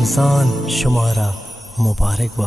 रमज़ान शुमारा मुबारक बा।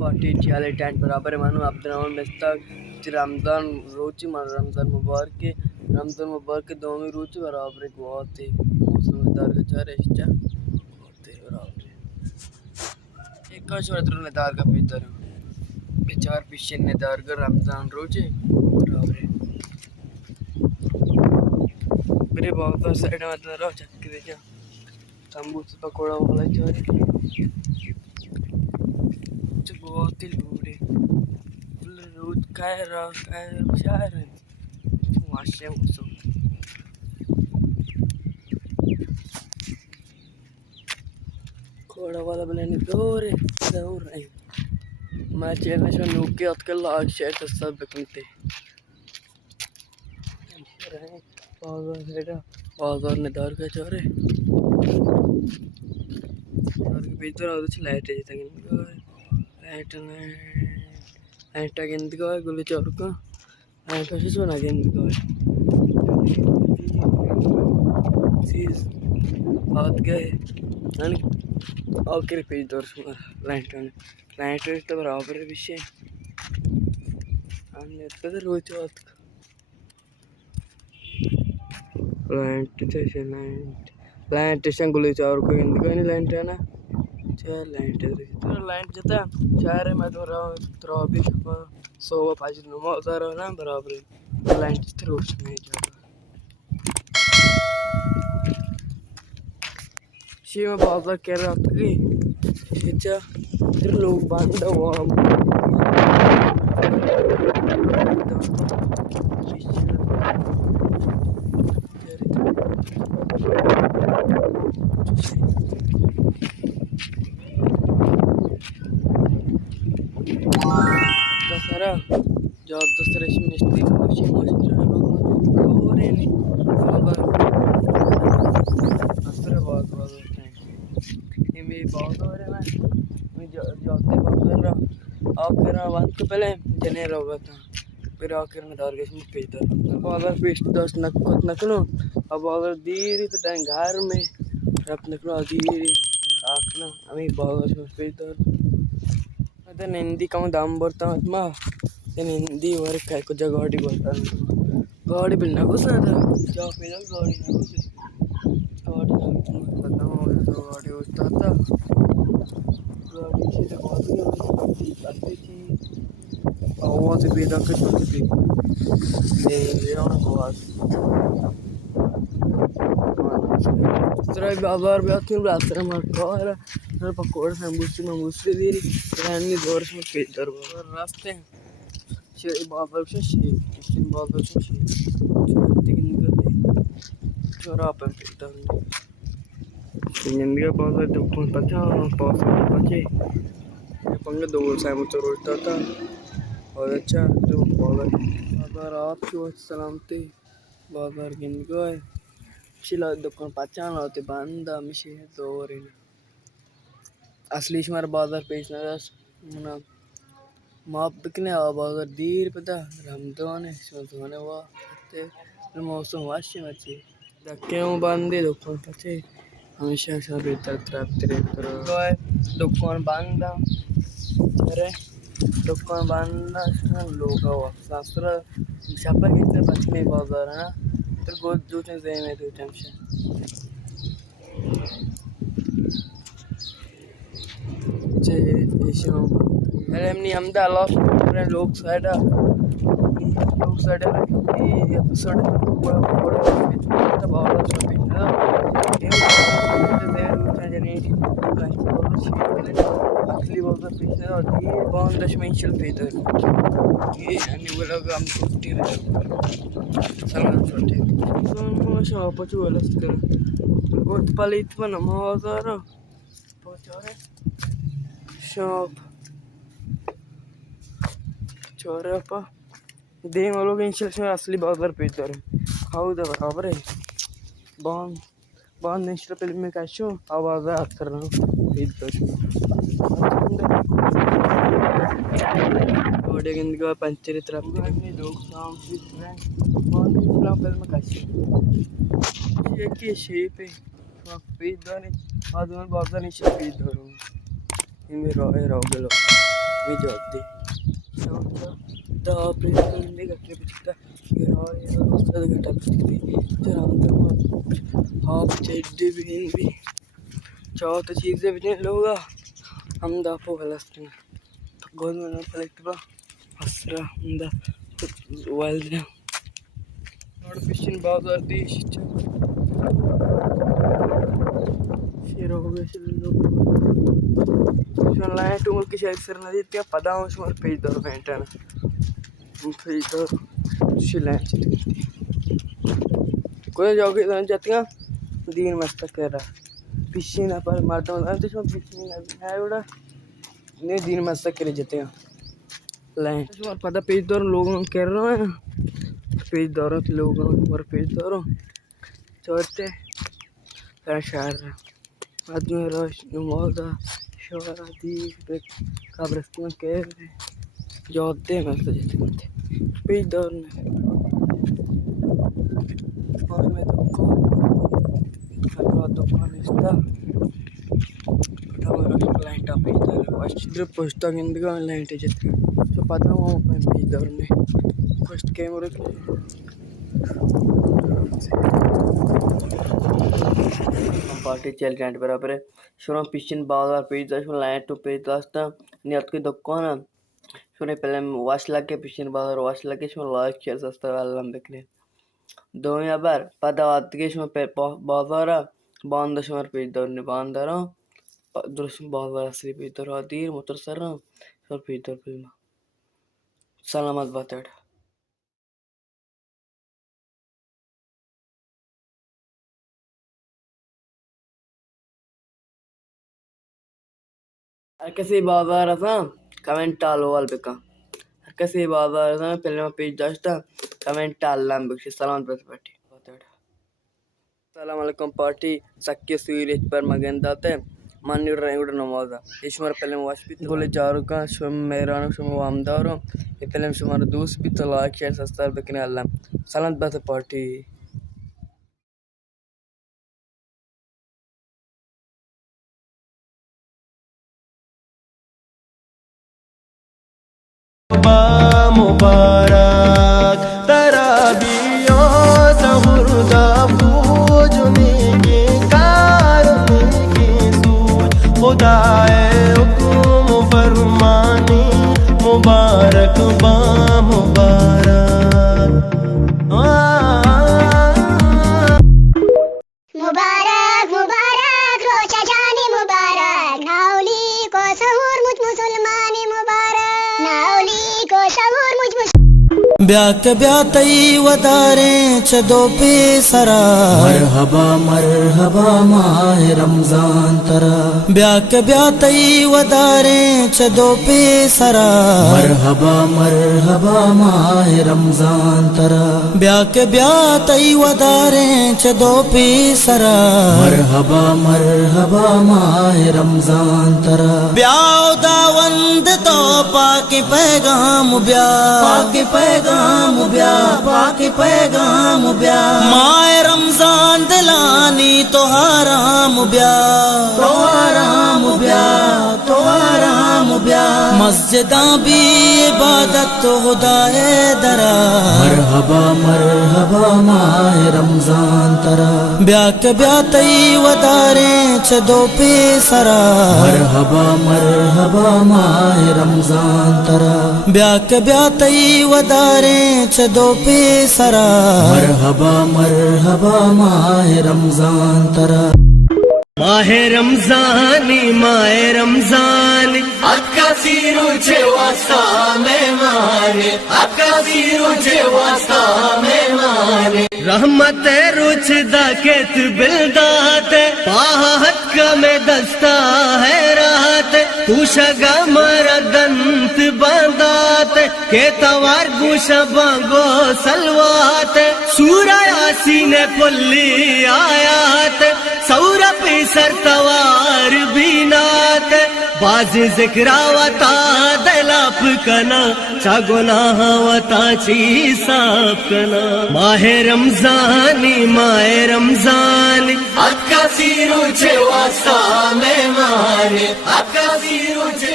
Party जियाले tent बराबर है मानो अब्दुल मिस्ताक रमज़ान रोची मन रमज़ान मुबारक के दो में रोची बराबर एक बहुत ही मौसम दार का चार इच्छा बहुत ही बराबर एक का शोर नेदार का भीतर बेचार पीछे नेदार का रमज़ान रोची बराबर मेरे बहुत साइड में तो रहो चक्की देखा तंबू से पकोड़ा वाला चार बहुत ही लूड़े रोज काय शायर माशे मौसम कोड़ा वाला बनाने दौड़ रहे मैं चेलने से नूके अतके लाग शेयर तो सब बिकते बाजार ने दार का चोरे दार के भीतर आउट लाइट है जितना लाइट गिंदगा गुल्ली चौरका लाइट से सोना गिंदगा सीज हाथ गए यानी आखिर पेज दर्श लाइट तो बराबर है विषय अन्य तो रोज हाथ लाइट स्टेशन गुल्ली चौरका गिंदगा नहीं लाइट है ना लाइन जता शहर में तो रहा भी सो पाँच नमाज रहा ना बराबर लाइन रोश में जाता शी में बाजार कह रहा था कि फिर लोग बंद हुआ दसरा जॉब दसरा मिनिस्ट्री मशीन और नहीं बाबर दसरा बहुत ये मेरी बहुत हो रहा है मैं जाते बात कर रहा आखिर वंत के पहले जने रहोगा था फिर आखिर में दार के पेज दर बाबर पेस्ट दस नकलो अब बाबर दीरी पे घर में रब नकलो दीरी आखना हमें बाबर पेज दर हिंदी का दाम बढ़ता आत्मा हिंदी वर्क है कुछ गाड़ी बोलता गाड़ी बिना कुछ ना था जॉब पे ना गाड़ी ना कुछ गाड़ी ना पता हो तो गाड़ी उठता था गाड़ी से तो बहुत ही करती थी आवाज से बेदा के चलती थी ये आवाज तरह बाजार में आती हूँ रास्ते में कार सर पकोड़े समोसे दे रही रहने दौर में पेज दर बाबर रास्ते हैं शेर बाबर से शेर बाबर से शेर तीन करते चोरा पर पेज दर जिंदगी बाजार तो कौन पता पास बचे पंगे दो साइम तो रोता था और अच्छा तो बाबर आपको सलामती बाबर जिंदगी है शिला दुकान पचान होते बंदा मिशी दौर असली हमारे बाजार पेज नजर मना माप बिकने आ बाजार दीर पता रमजान है सोने हुआ ते मौसम वाशी मची क्यों बंदे दुकान पचे हमेशा सब भीतर तरफ करो दुकान बंदा अरे दुकान बंदा लोग हुआ सासुरा छापा कितने बचने बाजार है ना तो गोद जूते में दो टेंशन अरे हमने हमदा लॉस लोग साइड एपिसोड तो बहुत असली बहुत पीछे और ये 5.0 पेदर ये आणि बोला हम कुठे सगळं छोटे माशा पचू वाला कर गोट पालित पण महाजार पोचारे shop. Çorap. Deyim लोग इंस्टॉलेशन असली बाजार पे इधर हाउ द बराबर है बांध इंस्टॉल पे मैं कैशो आवाज याद कर रहा हूँ इधर बड़े गंद का पंचर तरफ में लोग शाम से बांध इंस्टॉल पे मैं कैशो ये की शेप है पे इधर है आज मैं बाजार इंस्टॉल पे इधर हूँ इनमें रॉ गलो मैं जाते da prendere che picca eroe la nostra che tappi tirando हाथ चेड्डी भी चौथ चीज़ें भी नहीं लोगा हम दापो गलस्ते तो गोल में पलट बा हसरा हम दा वाइल्ड और फिशिंग बाजार दी फिर हो गए लोग लाइन टूमल की शायद सर नदी इतना पता हूँ शुमार पेज दौर बैठा ना पेज दौर शिलाइन चितनी कोई जाओगे तो जाती हैं दिन मस्त कर रहा पिछले ना पर मारता हूँ तो शुमार पिछले ना है उड़ा नहीं दिन मस्त करे जाते हैं लाइन शुमार पता पेज दौर लोगों कर रहे हैं पेज दौरों के लोगों शुमार पेज दौरों चौथे शहर आदमी रोश नुमादा शोरादी कब्रिस्तान के जाते हैं मस्त जाते हैं पेज दौर में और मैं दुकान इस्ता हमारा लाइट आप पेज दौर फर्स्ट ट्रिप पोस्टा के अंदर लाइट जाते हैं तो पता हूँ मैं पेज दौर में फर्स्ट कैमरे के पार्टी चल जाने बराबर है शुरू पिछन बाजार पेज दाश लाइन टू पेज दास्ता नहीं आपके दुकान शुरू पहले वाश लगे पिछन बाजार वाश लगे शुरू लाइक शेयर सस्ता वाला बिकने दो या बार पता आते के शुरू बाजार बांध शुरू पेज दौर ने बांध रहा दुरुस्त बाजार असली पेज दौर आती है मोटर सर रहा शुरू पेज दौर पे सलामत बात है कैसे बाजार था कमेंट डालो वाल पे का कैसे बाजार था पहले मैं पेज दास्ता कमेंट डालना बिक्री सलाम पार्टी सलाम अलैकुम पार्टी सक्के सूरज पर मगन दाते मान्य रंगुड़ नमाज़ा ईश्वर पहले वाशपित बोले चारों का शुम मेरा शुम वामदारों ये पहले शुमार दोस्त भी तो लाइक शेयर सब्सक्राइब बिकने अल्लाह सलाम बात पार्टी मुबारक तराबियो सहरुदा पूजने की कारने की सूझ खुदाए हुक्म फरमानी मुबारक बा मुबारक मुबारक मुबारक रोजा जाने मुबारक नाउली को सहूर मुझ मुसलमानी मुबारक नाउली को सहूर मुझ ब्याक ब्यातई वदारे चदो पे सरा मरहबा माह रमजान तरा ब्याक ब्यातई वदारे चदो पे सरा मरहबा माह रमजान तरा ब्याक ब्यातई वदारे चदो पे सरा मरहबा माह रमजान तरा ब्याव दावंद तो पाके पैगाम पैगाम ब्या माए रमजान दिलानी तो हराम ब्या मस्जिदा भी इबादत तो खुदा है दरा मरहबा माए रमजान तरा ब्या के ब्या तई वदारे चदो पे सरा मरहबा माए रमजान तरा ब्या के ब्या तई वदारे चदो पे सरा मरहबा माह रमजान तरा माहे रमजानी अक्का सीरू वास्ता में माने रहमत रुच दाकेत बिलदात पाहत का में दस्ता है राहत तुषगा मरदंत बांधात के तवार गुशा बांगो सलवात सूरा यासीने पुल्ली आयात सौरा पेसर तवार बीनात बाज जिक्रावता दलाप कना चागुनाहवता ची साफ कना माहे रमजानी अक्का सीरुचे वासा में मारे अक्का सीरुचे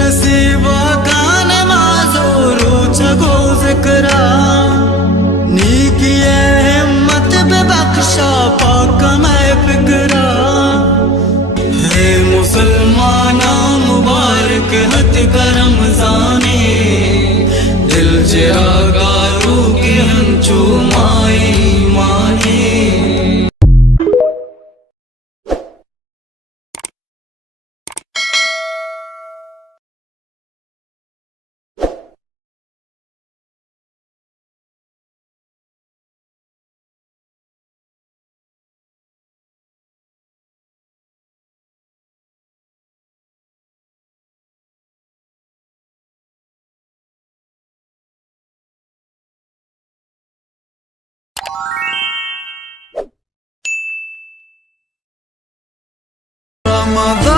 नसीबा कान माजूरू चगो जिक्रा नीकिए हिम्मत बेबख्शा पाक मैं फिक्रा हे मुसलमाना मुबारक हत का रमजाने दिल चे आगारू के हंचू माई माने